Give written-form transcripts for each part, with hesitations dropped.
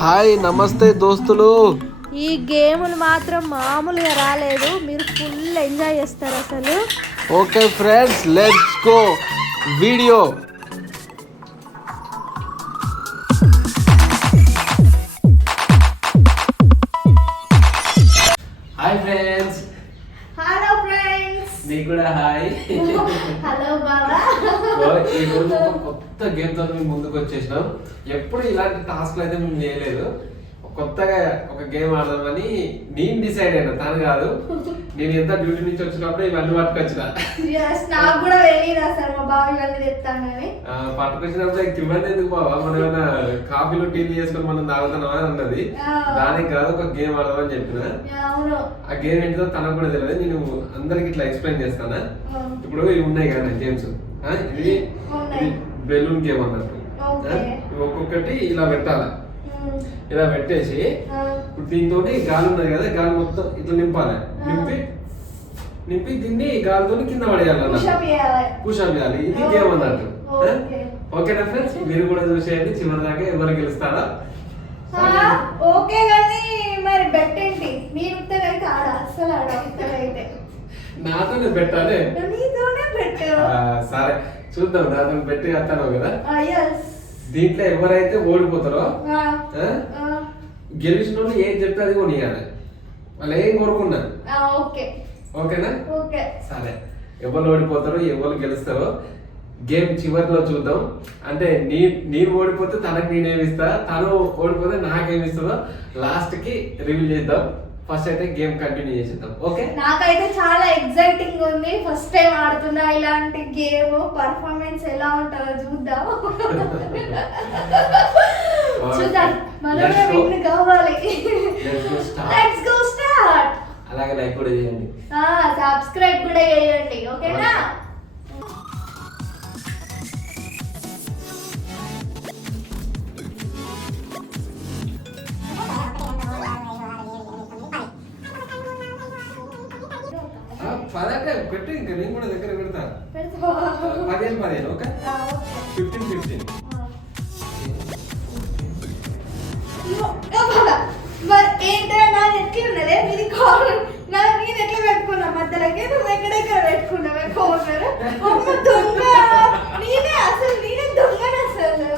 Hi నమస్తే దోస్తులు. ఈ గేములు మాత్రం మామూలుగా రాలేదు, మీరు ఫుల్ ఎంజాయ్ చేస్తారు అసలు. Okay friends, let's go video. Hi friends. Hello friends. నీకు కూడా హాయ్. హలో బాబా. ఈ రోజు ఒక కొత్త గేమ్ తో మేము ముందుకు వచ్చేసినాం. ఎప్పుడు ఇలాంటి టాస్క్లు అయితే మేము చేయలేదు. కొత్తగా ఒక గేమ్ ఆడదామని నేను డిసైడ్ అయినా, తను కాదు. నేను ఎంత డ్యూటీ నుంచి వచ్చినప్పుడు ఇవన్నీ పట్టుకొచ్చిన. నాకు కూడా తెలియదు అసలు, మా బాబు ఇవన్నీ చెప్తాను. పట్టుకొచ్చినప్పుడు ఇవన్నీ ఎందుకు బావా, మనం ఏమైనా కాఫీలు టీలు చేసుకొని మనం తాగుతున్నామా అన్నది. దానికి కాదు, ఒక గేమ్ ఆడదామని చెప్పిన. ఆ గేమ్ ఏంటిదో తనకు కూడా తెలియదు. నేను అందరికి ఇట్లా ఎక్స్ప్లెయిన్ చేస్తానా. ఇప్పుడు ఇవి ఉన్నాయి కదా గేమ్స్. ఇది బెలూన్ గేమ్ అన్నట్టు. ఒక్కొక్కటి ఇలా పెట్టాలి. ఇలా పెట్టేసి ఇప్పుడు దీంతో గాలి ఉన్నది కదా, గాలి మొత్తం ఇట్లా నింపాలి. నింపి దీన్ని గాలితో కింద పడేయాలి, పుషప్ చేయాలి. ఇది గేమ్ అన్నట్టు. ఓకేనా ఫ్రెండ్స్, మీరు కూడా చూసేయండి చివరి దాకా. ఎవరు గెలుస్తారా? ఓకే కానీ మరి బెట్ ఏంటి? మీరు అసలు నాతోనే పెట్టాలి. సరే చూద్దాం. నాతో పెట్టి వస్తాను కదా. దీంట్లో ఎవరైతే ఓడిపోతారో గెలిచిన వాళ్ళు ఏం చెప్తే అది కొనియాలి. వాళ్ళు ఏం కోరుకున్నారు. ఓకేనా? సరే, ఎవరు ఓడిపోతారో ఎవరు గెలుస్తారో గేమ్ చివరిలో చూద్దాం. అంటే నేను ఓడిపోతే తనకు నేనేమిస్తా, తను ఓడిపోతే నాకేమిస్తుందో లాస్ట్ కి రివీల్ చేద్దాం. ఫస్ట్ అయితే గేమ్ కంటిన్యూ చేసేద్దాం. ఓకే, నాకైతే చాలా ఎక్సైటింగ్ ఉంది. ఫస్ట్ టైం ఆడుతున్నా ఇలాంటి గేమ్. పర్ఫార్మెన్స్ ఎలా ఉంటుందో చూద్దాం. చూద్దాం, మనమే విన్ కావాలి. Let's go start. అలాగే లైక్ కూడా చేయండి, సబ్స్క్రైబ్ కూడా చేయండి. ఓకేనా? పదాక పెట్టి ఇంకా నేను కూడా దగ్గర పెడతా. 15 ఓకే, 15. మరి ఏంటో నాది ఎట్లా ఉన్నదే, మీది కార్నర్. నేను ఎట్లా పెట్టుకున్నా మధ్యలోకి, నువ్వు ఎక్కడెక్కడ పెట్టుకున్నావే కార్నర్. దొంగ నేనే, అసలు నేనే దొంగను అసలు.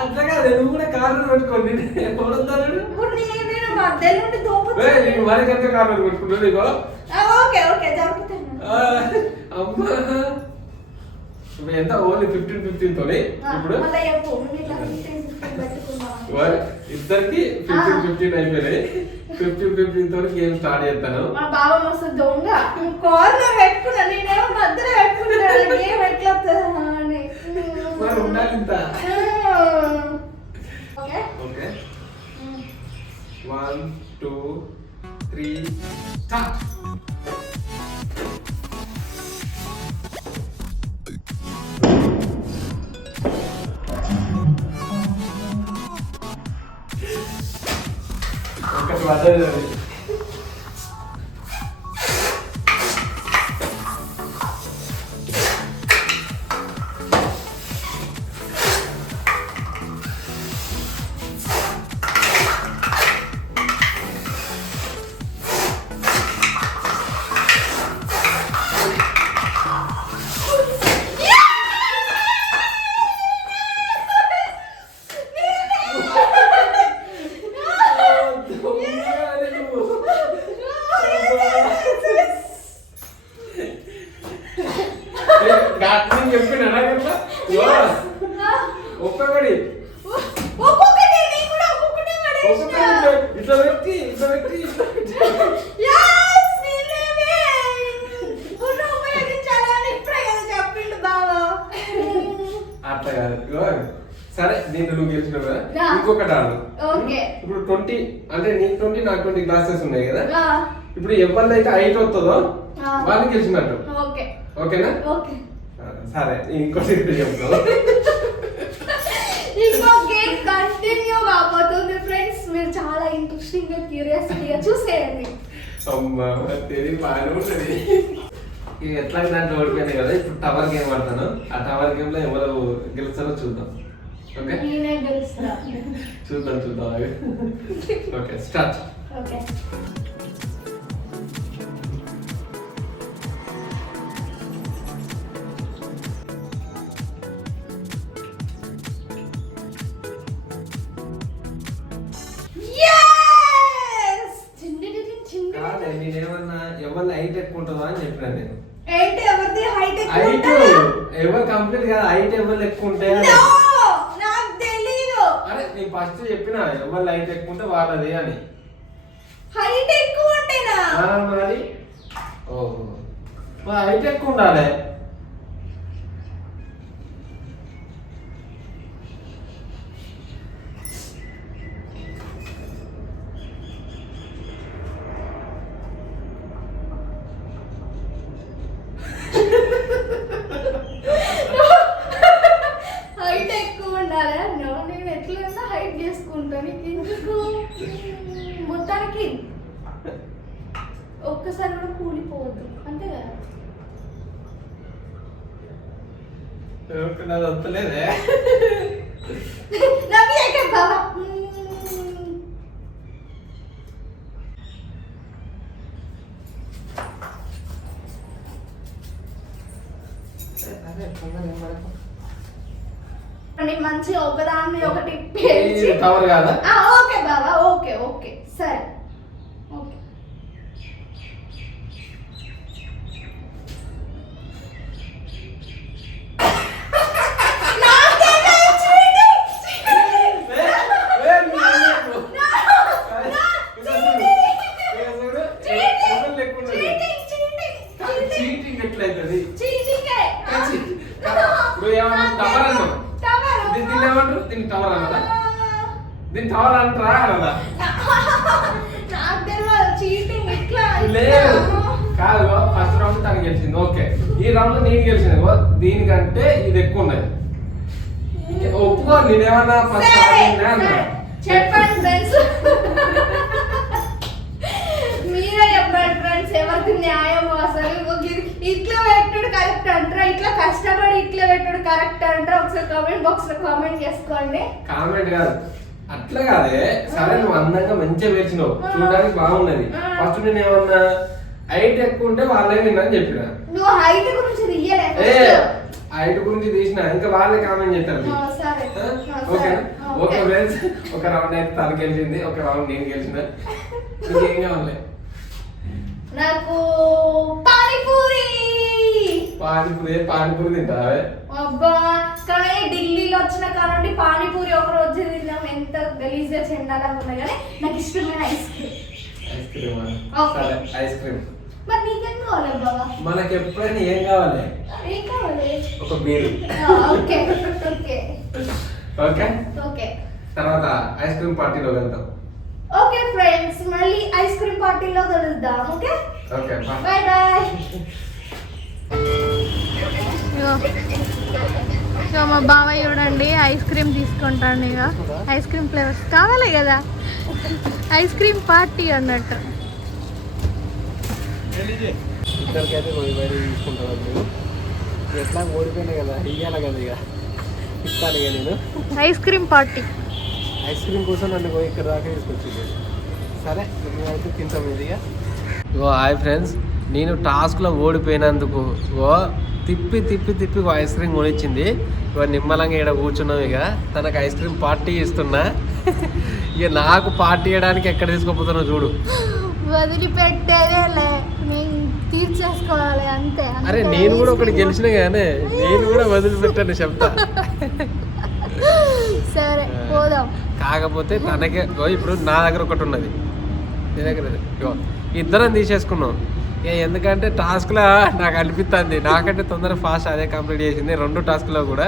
అట్లా కాదు, నువ్వు కూడా కార్నర్ పెట్టుకోండి. నేను మధ్యలో నుండి దొంగ మరికంత కార్నర్ పెట్టుకుంటా నీకో. ఓకే జరుపుతాను. అమ్మా, ఎంత ఓన్లీ 15 తోనే. ఇప్పుడు ఇద్దరికి 15 అయిపోయినాయి. 15 తోని గేమ్ స్టార్ట్ చేస్తాను. మా బాబా మస్తు దొంగ, కార్నర్ పెట్టుకున్నా, నేనేమో మధ్యలో పెట్టుకున్నాను. గేమ్ ఎట్లా మరి ఉండాలి ఇంత. Okay, 1 2 3 start. ఒకటి వదలదు. ఒక్కొక్కటి ఇట్లా పెట్టి అట్లా కాదు. సరే, దీంట్లో నువ్వు గెలిచినావు కదా, ఇంకొకటి ఆడు. ఇప్పుడు 20 అంటే నీకు 20 నాకు 20 గ్లాసెస్ ఉన్నాయి కదా. ఇప్పుడు ఎవరినైతే 8 వస్తుందో వాళ్ళు గెలిచినట్టు. ఓకేనా? సరే, ఇంకోటి చెప్తాను. గేమ్ కంటిన్యూ కాబోతుంది ఫ్రెండ్స్. మీరు చాలా ఇంట్రెస్టింగ్ గా క్యూరియాసిటీగా చూసేయండి. అమ్మా, తెలివి బాగానే ఉంటుంది. ఎట్లా దాంట్లో ఓడిపోయింది కదా. ఇప్పుడు టవర్ గేమ్ ఆడతాను. ఆ టవర్ గేమ్ లో ఎవరు గెలుస్తారో చూద్దాం. ఓకే నేనే గెలుస్తా. చూద్దాం ఓకే స్టార్ట్. ఓకే కాదే నేనేమన్నా ఎవరిని హైట్ ఎక్కువ ఉంటుందా అని చెప్పినా నేను. హైట్ ఎవరిది హైట్ హైట్ ఎవరు కంప్లీట్ కాదు, హైట్ ఎవరు ఎక్కువ ఉంటే నాకు తెలీదు. అరే నేను ఫస్ట్ చెప్పిన ఎవరు హైట్ ఎక్కువ ఉంటే వాళ్ళది అని. హైట్ ఎక్కువ ఉంటేనా మరి ఓహో హైట్ ఎక్కువ ఉండాలి. హైట్ ఎక్కువ ఉండాలి. నేను ఎట్లన్నా హైట్ చేసుకుంటాను. ఎందుకు మొత్తానికి ఒక్కసారి కూడా కూలిపోవద్దు అంతే కదా. నాది వస్తలేదే. బాబా మంచి ఒకదాన్ని ఒకటి పేర్చి కవర్ కాదా? ఓకే బాబా ఓకే ఓకే సరే ఓకే. చీటింగ్ ఎట్లయితుంది? ఇప్పుడు ఏమన్నా టవర్ అన్నావు, దీన్ని ఏమంటారు? దీన్ని టవర్ అన్నదా? దీన్ని టవర్ అంటారా కదా? లేదు కాదు, ఫస్ట్ రౌండ్ తనకి గెలిచింది. ఓకే ఈ రౌండ్ నేను గెలిచింది. దీనికంటే ఇది ఎక్కువ ఉన్నది. ఒప్పుకో, నేనేమన్నా ఫస్ట్ చెప్పండి ఫ్రెండ్స్, మీరే చెప్పండి ఫ్రెండ్స్ ఎవరికి న్యాయం అసలు. ఇట్లా పెట్టుడు కరెక్ట్ అంటారా, ఇట్లా కష్టపడి ఇట్లా పెట్టుడు కరెక్ట్ అంటారా? ఒకసారి కామెంట్ బాక్స్ లో కామెంట్ చేసుకోండి. కామెంట్ కాదు అట్లా కాదే. సరే నువ్వు అందంగా మంచిగా వేసినావు, చూడడానికి బాగున్నది. ఫస్ట్ నేను ఏమన్నా హైట్ ఎక్కువ ఉంటే వాళ్ళే విన్నా చెప్పిన. నువ్వు హైట్ గురించి హైట్ గురించి తీసిన ఇంకా వాళ్ళే కామెంట్ చేస్తారు. ఓకేనా? ఓకే ఫ్రెండ్స్, ఒక రౌండ్ అయితే తను గెలిచింది, ఒక రౌండ్ నేను గెలిచిన. ఇంకేం కావాలి? నాకు పానీపూరి. పానీపూరి తింటావే? అబ్బా కానీ ఢిల్లీలో వచ్చిన కాబట్టి పానీపూరి ఒక రోజు తిన్నాం, ఎంత గలీజ్గా చెండాలంగా ఉన్నాయి. కానీ నాకు ఇష్టమైన ఐస్ క్రీమ్. ఐస్ క్రీమ్ సరే ఐస్ క్రీమ్. మరి నీకేం కావాలి బాబా? మనకి ఎప్పుడైనా ఏం కావాలి? ఏం కావాలి? ఒక beer. Okay okay okay okay. తర్వాత ఐస్ క్రీమ్ పార్టీలో వెళ్తాం. ఓకే ఫ్రెండ్స్, మళ్ళీ ఐస్ క్రీమ్ పార్టీలో కలుద్దాం. Okay okay bye bye. మా బాబాయ్ చూడండి ఐస్ క్రీమ్ తీసుకుంటాను. ఇక ఐస్ క్రీమ్ ఫ్లేవర్స్ కావాలి కదా, ఐస్ క్రీమ్ పార్టీ అన్నట్టు. ఇద్దరికైతే బయట తీసుకుంటాను. నేను ఎట్లా ఓడిపోయినా కదా, ఇయ్యాలి కదా, ఇక ఇస్తాను ఇక నేను. Ice cream party, ice cream కోసం నన్ను ఇక్కడ దాకా తీసుకొచ్చింది. సరే నువ్వైతే తింటాం ఇదిగా. హాయ్ ఫ్రెండ్స్, నేను టాస్క్లో ఓడిపోయినందుకు తిప్పి తిప్పి తిప్పి ఐస్ క్రీమ్ కొనిచ్చింది. నిమ్మలంగా ఇక్కడ కూర్చున్నాం. ఇక తనకు ఐస్ క్రీమ్ పార్టీ ఇస్తున్నా. ఇక నాకు పార్టీ ఇవ్వడానికి ఎక్కడ తీసుకోపోతున్నావు చూడు. వదిలిపెట్టేదేలే, నేను తీర్చేసుకోవాలి అంతే. అరే నేను కూడా ఒకటి గెలిచిన కానీ నేను కూడా వదిలిపెట్టాను చెప్తా. సరే పోదాం. కాకపోతే తనకే ఇప్పుడు నా దగ్గర ఒకటి ఉన్నది, నీ దగ్గర ఇద్దరం తీసేసుకున్నాం. ఇక ఎందుకంటే టాస్క్లో నాకు అనిపిస్తుంది నాకంటే తొందరగా ఫాస్ట్ అదే కంప్లీట్ చేసింది 2 టాస్క్లో కూడా.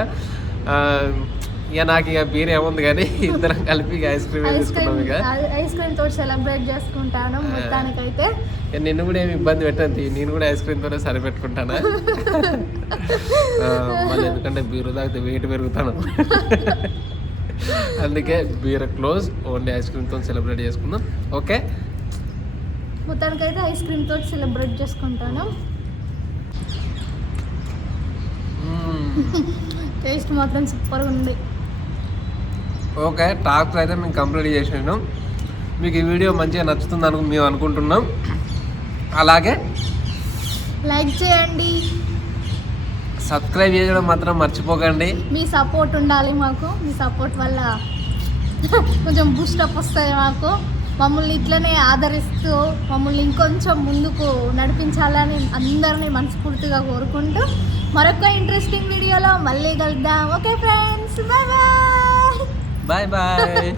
ఇక నాకు ఇక బీర్ ఏముంది కానీ ఇద్దరం కలిపి ఐస్ క్రీమ్ తీసుకున్నాం. ఇక ఐస్ క్రీమ్ తోటి సెలబ్రేట్ చేసుకుంటాను మొత్తానికైతే. నిన్ను కూడా ఏమి ఇబ్బంది పెట్టండి, నేను కూడా ఐస్ క్రీమ్ తోనే సరిపెట్టుకుంటాను. మళ్ళీ ఎందుకంటే బీరు తాగితే వెయిట్ పెరుగుతాను. అందుకే బీర్ క్లోజ్, ఓన్లీ ఐస్ క్రీమ్తో సెలబ్రేట్ చేసుకుందాం. ఓకే మొత్తానికైతే ఐస్ క్రీమ్ తోటి సెలబ్రేట్ చేసుకుంటాను. టేస్ట్ మాత్రం సూపర్గా ఉంది. ఓకే, టాక్స్ అయితే మేము కంప్లీట్ చేసినాం. మీకు ఈ వీడియో మంచిగా నచ్చుతుంది మేము అనుకుంటున్నాం. అలాగే లైక్ చేయండి, సబ్స్క్రైబ్ చేయడం మాత్రం మర్చిపోకండి. మీ సపోర్ట్ ఉండాలి మాకు. మీ సపోర్ట్ వల్ల కొంచెం బూస్టప్ వస్తుంది మాకు. మమ్మల్ని ఇట్లనే ఆదరిస్తూ మమ్మల్ని ఇంకొంచెం ముందుకు నడిపించాలని అందరినీ మనస్ఫూర్తిగా కోరుకుంటూ మరొక ఇంట్రెస్టింగ్ వీడియోలో మళ్ళీ కలుద్దాం. Okay friends, bye bye. Bye bye.